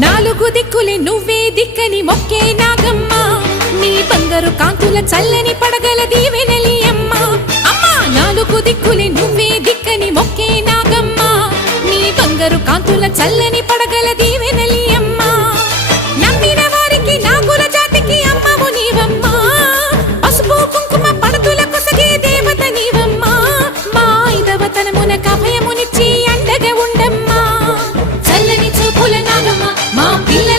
నాలుగు దిక్కులే నువ్వే దిక్కని మొక్కే నాగమ్మ నీ బంగారు కాంతుల చల్లని పడగల దీవెనలి అమ్మ అమ్మా నాలుగు దిక్కులే నువ్వే దిక్కని మొక్కే నాగమ్మ నీ బంగారు కాంతుల చల్లని పడగల దీవెనలి అమ్మ నమ్మిన వారికి నాగుల జాతికి అమ్మవు నీవమ్మ పసుపు కుంకుమ పడతుల కొసగే దేవత నీవమ్మ మా ఐదవతనమునకు అభయమునిచ్చి అండగా ఉండమ్మా చల్లని చూపుల నాగమ్మ మా పిల్ల